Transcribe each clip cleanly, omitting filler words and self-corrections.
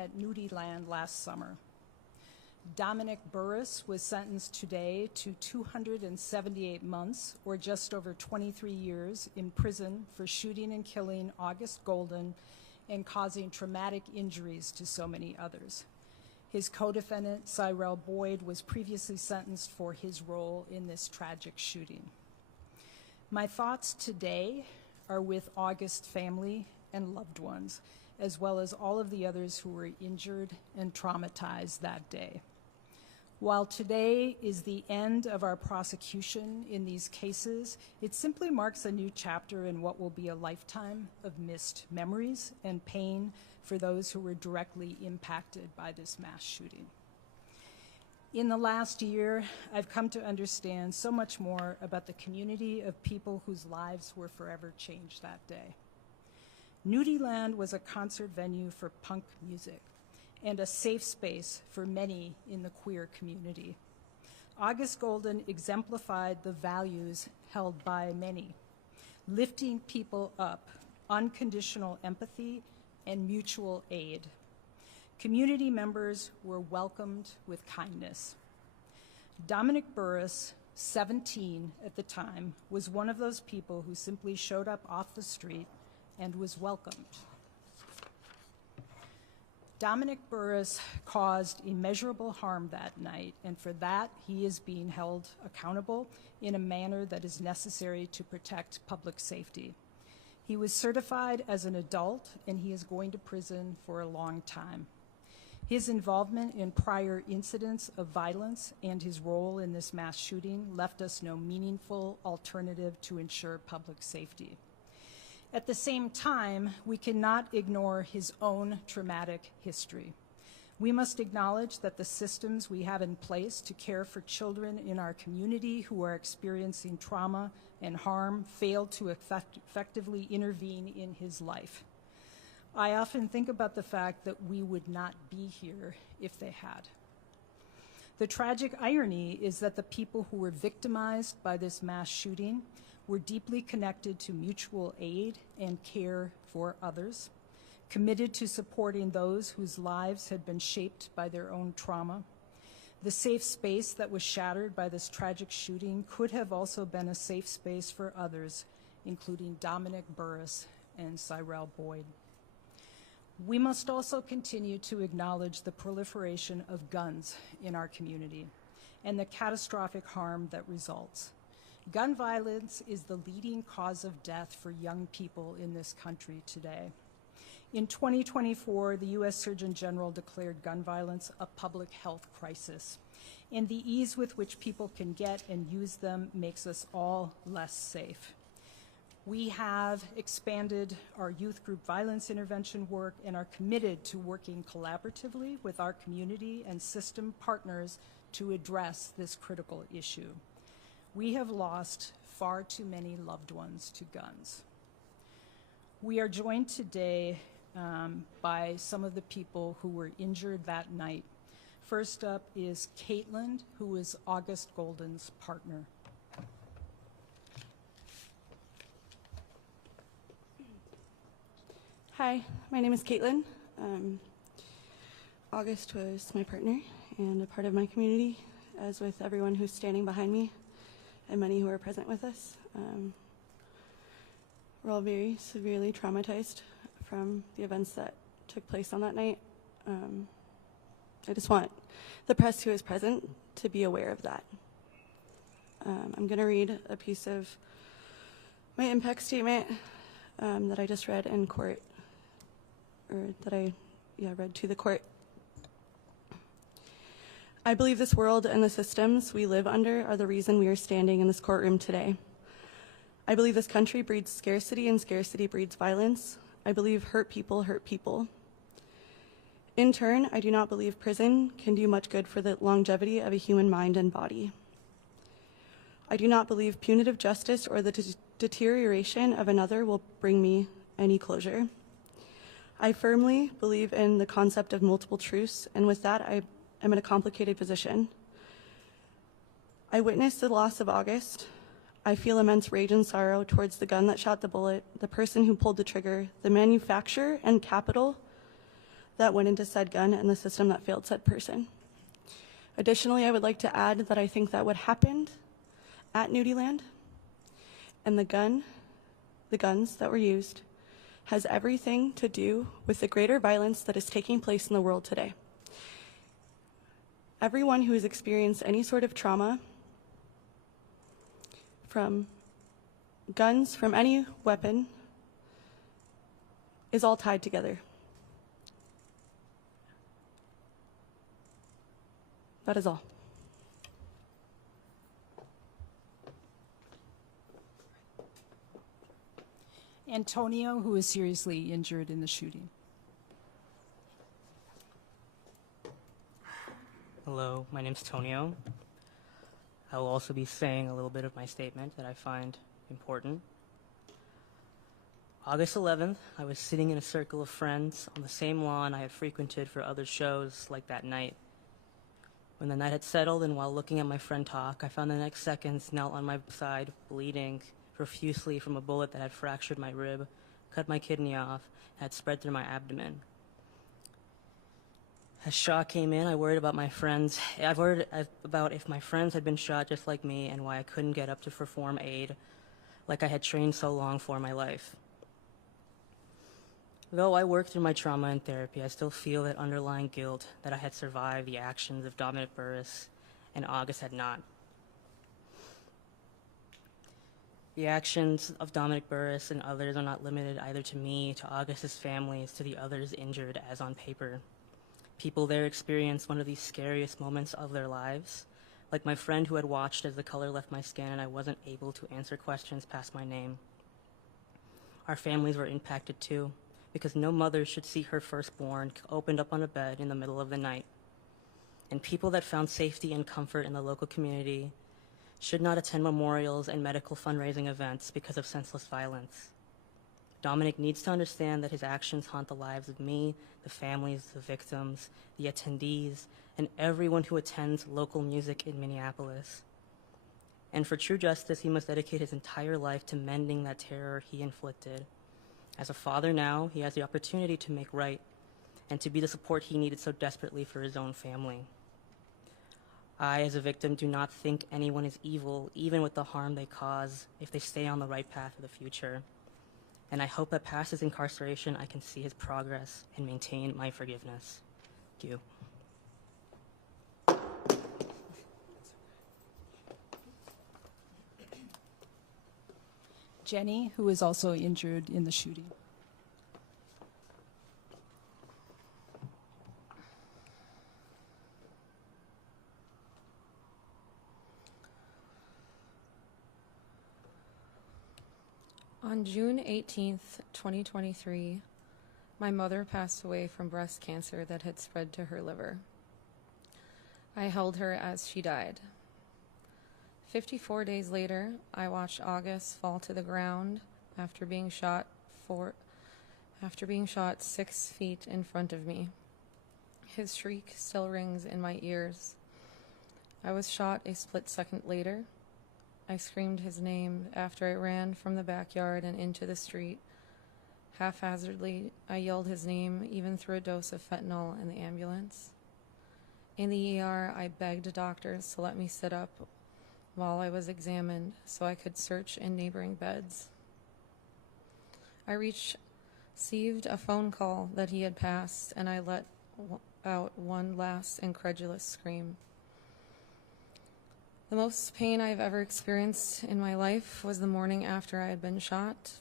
at Nudieland last summer. Dominic Burris was sentenced today to 278 months, or just over 23 years, in prison for shooting and killing August Golden and causing traumatic injuries to so many others. His co-defendant, Cyrell Boyd, was previously sentenced for his role in this tragic shooting. My thoughts today are with August's family and loved ones, as well as all of the others who were injured and traumatized that day. While today is the end of our prosecution in these cases, it simply marks a new chapter in what will be a lifetime of missed memories and pain for those who were directly impacted by this mass shooting. In the last year, I've come to understand so much more about the community of people whose lives were forever changed that day. Nudieland was a concert venue for punk music and a safe space for many in the queer community. August Golden exemplified the values held by many: lifting people up, unconditional empathy, and mutual aid. Community members were welcomed with kindness. Dominic Burris, 17 at the time, was one of those people who simply showed up off the street and was welcomed. Dominic Burris caused immeasurable harm that night, and for that, he is being held accountable in a manner that is necessary to protect public safety. He was certified as an adult, and he is going to prison for a long time. His involvement in prior incidents of violence and his role in this mass shooting left us no meaningful alternative to ensure public safety. At the same time, we cannot ignore his own traumatic history. We must acknowledge that the systems we have in place to care for children in our community who are experiencing trauma and harm fail to effectively intervene in his life. I often think about the fact that we would not be here if they had. The tragic irony is that the people who were victimized by this mass shooting were deeply connected to mutual aid and care for others, committed to supporting those whose lives had been shaped by their own trauma. The safe space that was shattered by this tragic shooting could have also been a safe space for others, including Dominic Burris and Cyrell Boyd. We must also continue to acknowledge the proliferation of guns in our community and the catastrophic harm that results. Gun violence is the leading cause of death for young people in this country today. In 2024, the U.S. Surgeon General declared gun violence a public health crisis, and the ease with which people can get and use them makes us all less safe. We have expanded our youth group violence intervention work and are committed to working collaboratively with our community and system partners to address this critical issue. We have lost far too many loved ones to guns. We are joined today by some of the people who were injured that night. First up is Caitlin, who is August Golden's partner. Hi, my name is Caitlin. August was my partner and a part of my community, as with everyone who's standing behind me and many who are present with us. We're all very severely traumatized from the events that took place on that night. I just want the press who is present to be aware of that. I'm going to read a piece of my impact statement that I just read in court, or that I read to the court. I believe this world and the systems we live under are the reason we are standing in this courtroom today. I believe this country breeds scarcity and scarcity breeds violence. I believe hurt people hurt people. In turn, I do not believe prison can do much good for the longevity of a human mind and body. I do not believe punitive justice or the deterioration of another will bring me any closure. I firmly believe in the concept of multiple truths, and with that, I am in a complicated position. I witnessed the loss of August. I feel immense rage and sorrow towards the gun that shot the bullet, the person who pulled the trigger, the manufacturer and capital that went into said gun and the system that failed said person. Additionally, I would like to add that I think that what happened at Nudieland and the guns that were used has everything to do with the greater violence that is taking place in the world today. Everyone who has experienced any sort of trauma from guns, from any weapon, is all tied together. That is all. Antonio, who is seriously injured in the shooting. Hello, my name's Tonio. I will also be saying a little bit of my statement that I find important. August 11th, I was sitting in a circle of friends on the same lawn I had frequented for other shows like that night. When the night had settled and while looking at my friend talk, I found the next seconds knelt on my side, bleeding profusely from a bullet that had fractured my rib, cut my kidney off, and had spread through my abdomen. As Shaw came in, I worried about my friends. I worried about if my friends had been shot just like me and why I couldn't get up to perform aid like I had trained so long for my life. Though I worked through my trauma and therapy, I still feel that underlying guilt that I had survived the actions of Dominic Burris and August had not. The actions of Dominic Burris and others are not limited either to me, to August's families, to the others injured as on paper. People there experienced one of the scariest moments of their lives, like my friend who had watched as the color left my skin and I wasn't able to answer questions past my name. Our families were impacted too, because no mother should see her firstborn opened up on a bed in the middle of the night. And people that found safety and comfort in the local community should not attend memorials and medical fundraising events because of senseless violence. Dominic needs to understand that his actions haunt the lives of me, the families, the victims, the attendees, and everyone who attends local music in Minneapolis. And for true justice, he must dedicate his entire life to mending that terror he inflicted. As a father now, he has the opportunity to make right and to be the support he needed so desperately for his own family. I, as a victim, do not think anyone is evil, even with the harm they cause, if they stay on the right path of the future. And I hope that past his incarceration, I can see his progress and maintain my forgiveness. Thank you. Jenny, who is also injured in the shooting. On June 18th, 2023, my mother passed away from breast cancer that had spread to her liver. I held her as she died. 54 days later, I watched August fall to the ground after being shot 6 feet in front of me. His shriek still rings in my ears. I was shot a split second later. I screamed his name after I ran from the backyard and into the street. Haphazardly, I yelled his name even through a dose of fentanyl in the ambulance. In the ER, I begged doctors to let me sit up while I was examined so I could search in neighboring beds. I received a phone call that he had passed, and I let out one last incredulous scream. The most pain I've ever experienced in my life was the morning after I had been shot.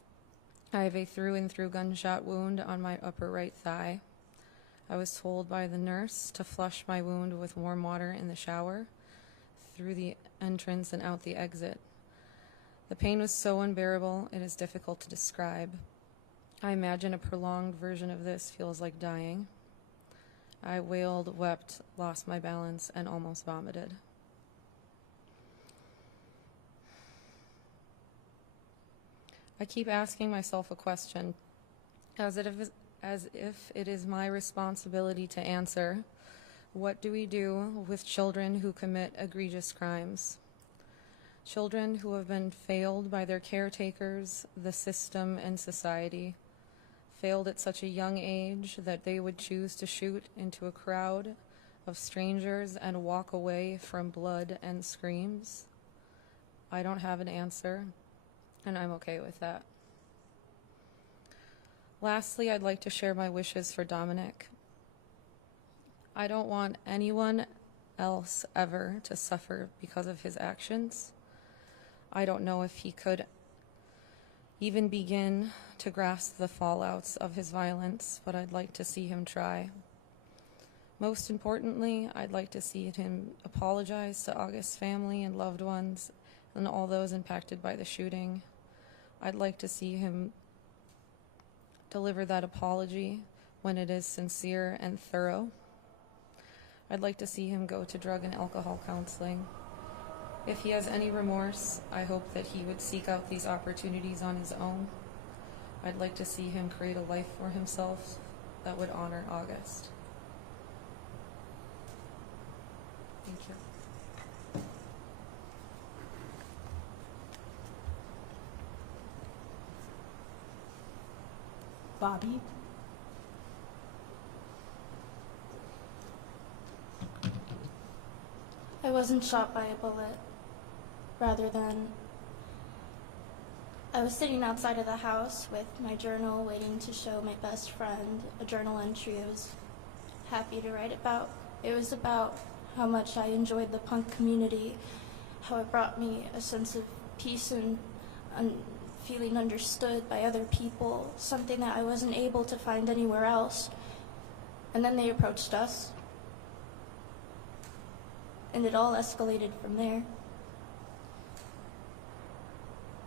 I have a through-and-through gunshot wound on my upper right thigh. I was told by the nurse to flush my wound with warm water in the shower, through the entrance and out the exit. The pain was so unbearable, it is difficult to describe. I imagine a prolonged version of this feels like dying. I wailed, wept, lost my balance, and almost vomited. I keep asking myself a question, as if it is my responsibility to answer. What do we do with children who commit egregious crimes? Children who have been failed by their caretakers, the system, and society. failed at such a young age that they would choose to shoot into a crowd of strangers and walk away from blood and screams? I don't have an answer, and I'm okay with that. Lastly, I'd like to share my wishes for Dominic. I don't want anyone else ever to suffer because of his actions. I don't know if he could even begin to grasp the fallouts of his violence, but I'd like to see him try. Most importantly, I'd like to see him apologize to August's family and loved ones and all those impacted by the shooting. I'd like to see him deliver that apology when it is sincere and thorough. I'd like to see him go to drug and alcohol counseling. If he has any remorse, I hope that he would seek out these opportunities on his own. I'd like to see him create a life for himself that would honor August. Thank you. Bobby? I wasn't shot by a bullet. Rather than, I was sitting outside of the house with my journal waiting to show my best friend a journal entry I was happy to write about. It was about how much I enjoyed the punk community, how it brought me a sense of peace and feeling understood by other people, something that I wasn't able to find anywhere else. And then they approached us, and it all escalated from there.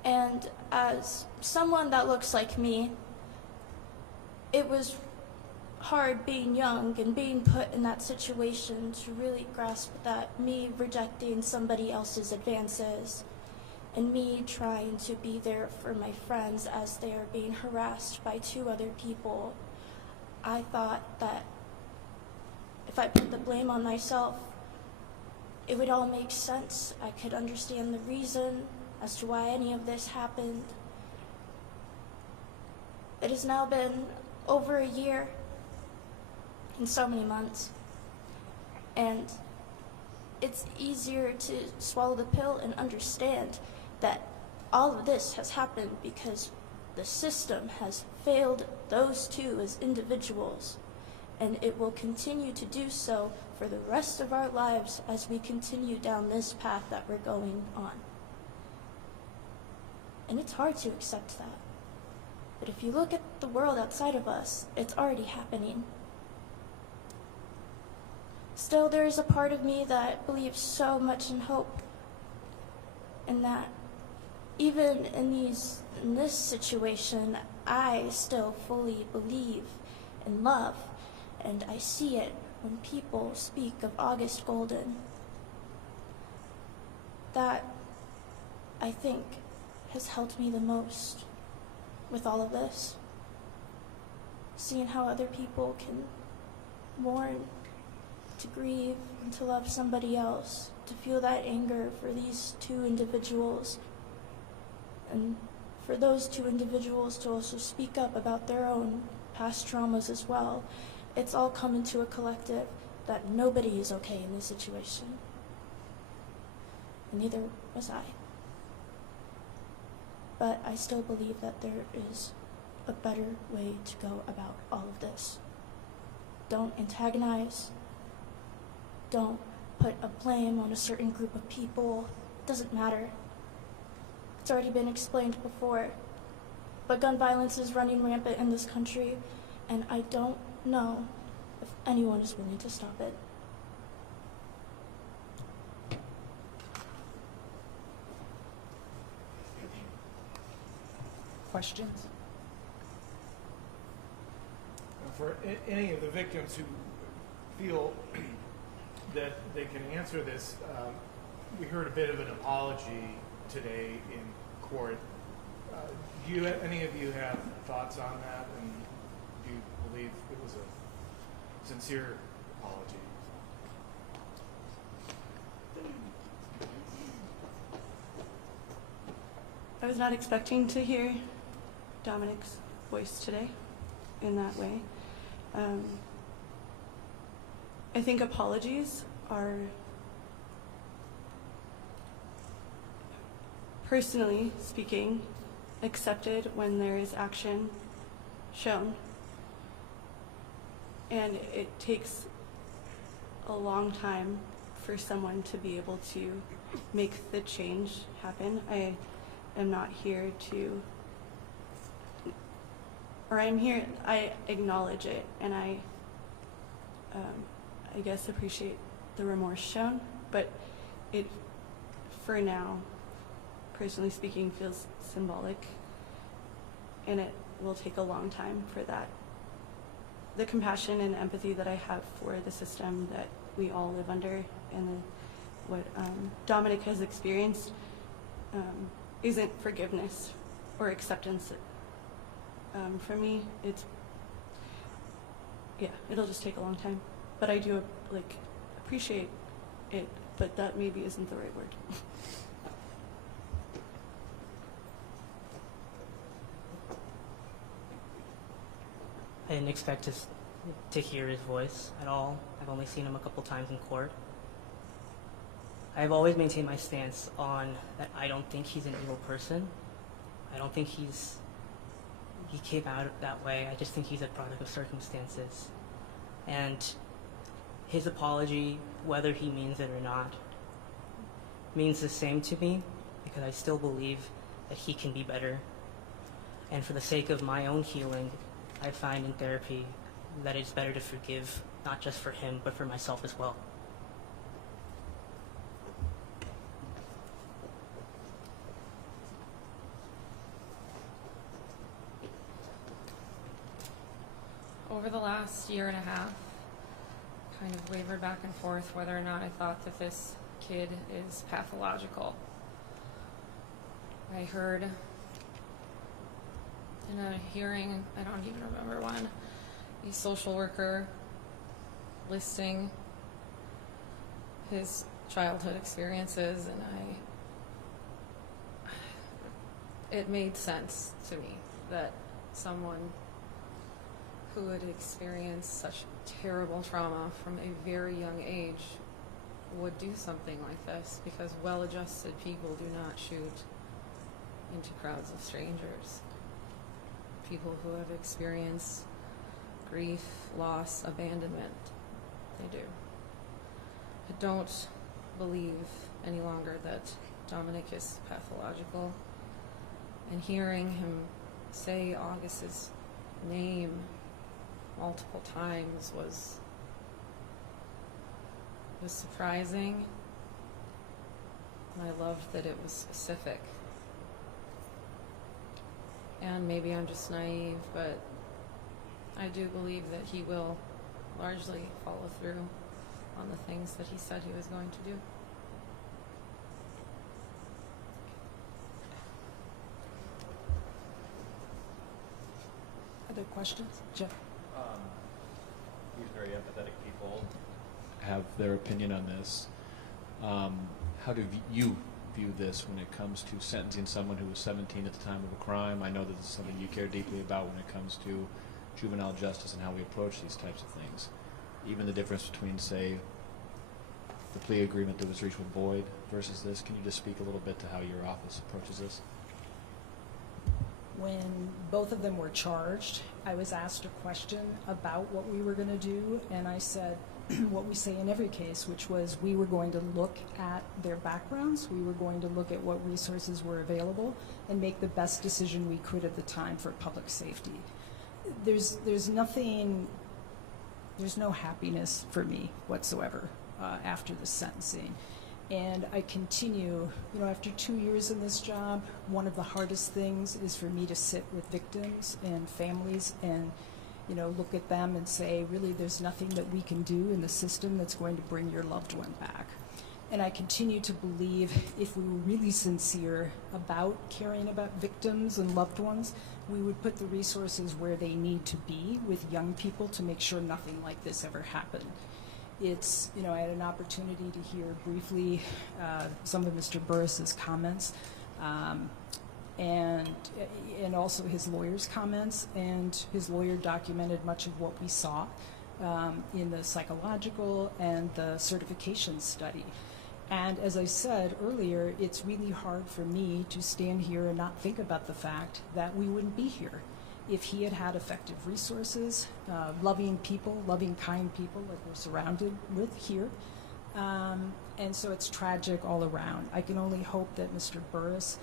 And as someone that looks like me, it was hard being young and being put in that situation to really grasp that me rejecting somebody else's advances and me trying to be there for my friends as they are being harassed by two other people. I thought that if I put the blame on myself, it would all make sense. I could understand the reason as to why any of this happened. It has now been over a year and so many months, and it's easier to swallow the pill and understand that all of this has happened because the system has failed those two as individuals, and it will continue to do so for the rest of our lives as we continue down this path that we're going on. And it's hard to accept that. But if you look at the world outside of us, it's already happening. Still, there is a part of me that believes so much in hope, and that even in this situation, I still fully believe in love, and I see it when people speak of August Golden. That, I think, has helped me the most with all of this. Seeing how other people can mourn, to grieve, and to love somebody else, to feel that anger for these two individuals, and for those two individuals to also speak up about their own past traumas as well. It's all come into a collective that nobody is okay in this situation. And neither was I. But I still believe that there is a better way to go about all of this. Don't antagonize. Don't put a blame on a certain group of people. It doesn't matter. It's already been explained before. But gun violence is running rampant in this country, and I don't know if anyone is willing to stop it. Questions? For any of the victims who feel that they can answer this, we heard a bit of an apology today in court. Do any of you have thoughts on that, and do you believe it was a sincere apology? I was not expecting to hear Dominic's voice today. in that way. I think apologies are, personally speaking, accepted when there is action shown. And it takes a long time for someone to be able to make the change happen. I am not here to, or I'm here, I acknowledge it, and I guess appreciate the remorse shown, but it, for now, personally speaking, feels symbolic, and it will take a long time for that. The compassion and empathy that I have for the system that we all live under, and what Dominic has experienced isn't forgiveness or acceptance. For me, it'll just take a long time. But I do appreciate it, but that maybe isn't the right word. I didn't expect to hear his voice at all. I've only seen him a couple times in court. I've always maintained my stance on that I don't think he's an evil person. I don't think he came out that way. I just think he's a product of circumstances. And his apology, whether he means it or not, means the same to me, because I still believe that he can be better. And for the sake of my own healing, I find in therapy that it's better to forgive, not just for him, but for myself as well. Over the last year and a half, kind of wavered back and forth whether or not I thought that this kid is pathological. I heard in a hearing, I don't even remember when, a social worker listing his childhood experiences, and it made sense to me that someone who had experienced such terrible trauma from a very young age would do something like this, because well-adjusted people do not shoot into crowds of strangers. People who have experienced grief, loss, abandonment, they do. I don't believe any longer that Dominic is pathological, and hearing him say August's name multiple times was surprising, and I loved that it was specific. And maybe I'm just naive, but I do believe that he will largely follow through on the things that he said he was going to do. Other questions? Jeff? These very empathetic people have their opinion on this. How do you view this when it comes to sentencing someone who was 17 at the time of a crime? I know that this is something you care deeply about when it comes to juvenile justice and how we approach these types of things. Even the difference between, say, the plea agreement that was reached with Boyd versus this. Can you just speak a little bit to how your office approaches this? When both of them were charged, I was asked a question about what we were going to do, and I said what we say in every case, which was we were going to look at their backgrounds, we were going to look at what resources were available, and make the best decision we could at the time for public safety. There's no happiness for me whatsoever after the sentencing. And I continue, after 2 years in this job, one of the hardest things is for me to sit with victims and families and, look at them and say, really, there's nothing that we can do in the system that's going to bring your loved one back. And I continue to believe if we were really sincere about caring about victims and loved ones, we would put the resources where they need to be with young people to make sure nothing like this ever happened. It's, I had an opportunity to hear briefly some of Mr. Burris's comments. and also his lawyer's comments, and his lawyer documented much of what we saw in the psychological and the certification study. And as I said earlier, it's really hard for me to stand here and not think about the fact that we wouldn't be here if he had had effective resources, loving people, loving, kind people like we're surrounded with here. And so it's tragic all around. I can only hope that Mr. Burris,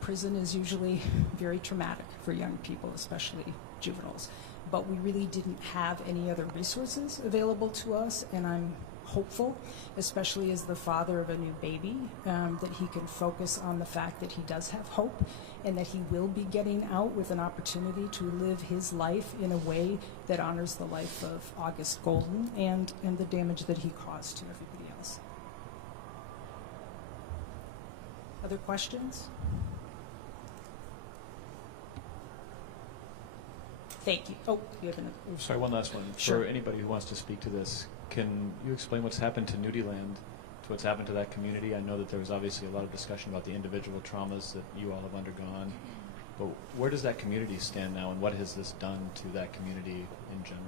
prison is usually very traumatic for young people, especially juveniles. But we really didn't have any other resources available to us, and I'm hopeful, especially as the father of a new baby, that he can focus on the fact that he does have hope and that he will be getting out with an opportunity to live his life in a way that honors the life of August Golden and the damage that he caused to everybody else. Other questions? Thank you. Oh, you have another. Sorry, one last one. Sure. For anybody who wants to speak to this, can you explain what's happened to Nudieland, to what's happened to that community? I know that there was obviously a lot of discussion about the individual traumas that you all have undergone, but where does that community stand now, and what has this done to that community in general?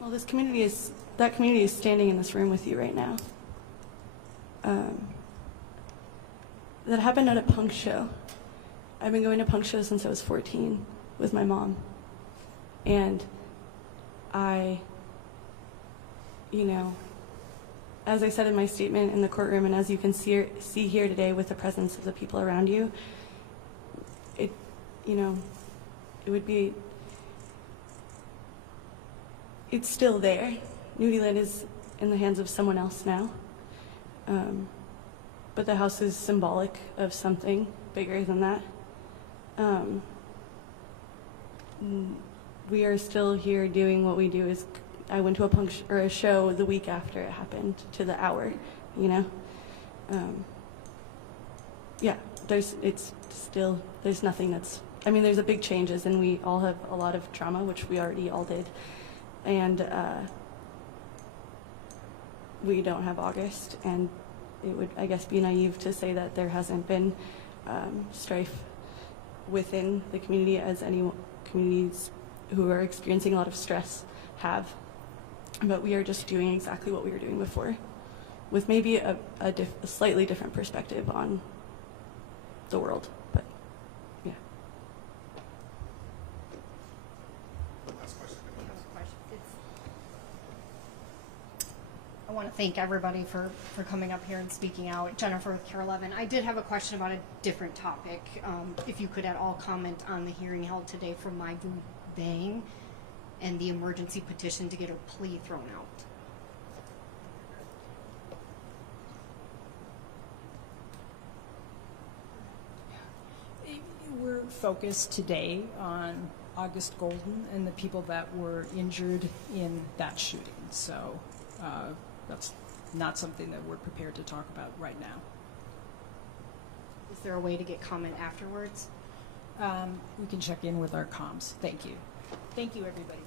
Well, that community is standing in this room with you right now. That happened at a punk show. I've been going to punk shows since I was 14 with my mom. And as I said in my statement in the courtroom, and as you can see here today with the presence of the people around you, it would be, it's still there. Nudieland is in the hands of someone else now. But the house is symbolic of something bigger than that. We are still here doing what we do. I went to a show the week after it happened, to the hour, there's nothing there's a big changes, and we all have a lot of trauma, which we already all did. And we don't have August, and it would, I guess, be naive to say that there hasn't been strife within the community, as any communities who are experiencing a lot of stress have. But we are just doing exactly what we were doing before, with maybe a slightly different perspective on the world. But yeah. I want to thank everybody for coming up here and speaking out. Jennifer with Care 11. I did have a question about a different topic. If you could at all comment on the hearing held today for Mai Vu Bang and the emergency petition to get her plea thrown out. We're focused today on August Golden and the people that were injured in that shooting. So that's not something that we're prepared to talk about right now. Is there a way to get comment afterwards? We can check in with our comms. Thank you. Thank you, everybody.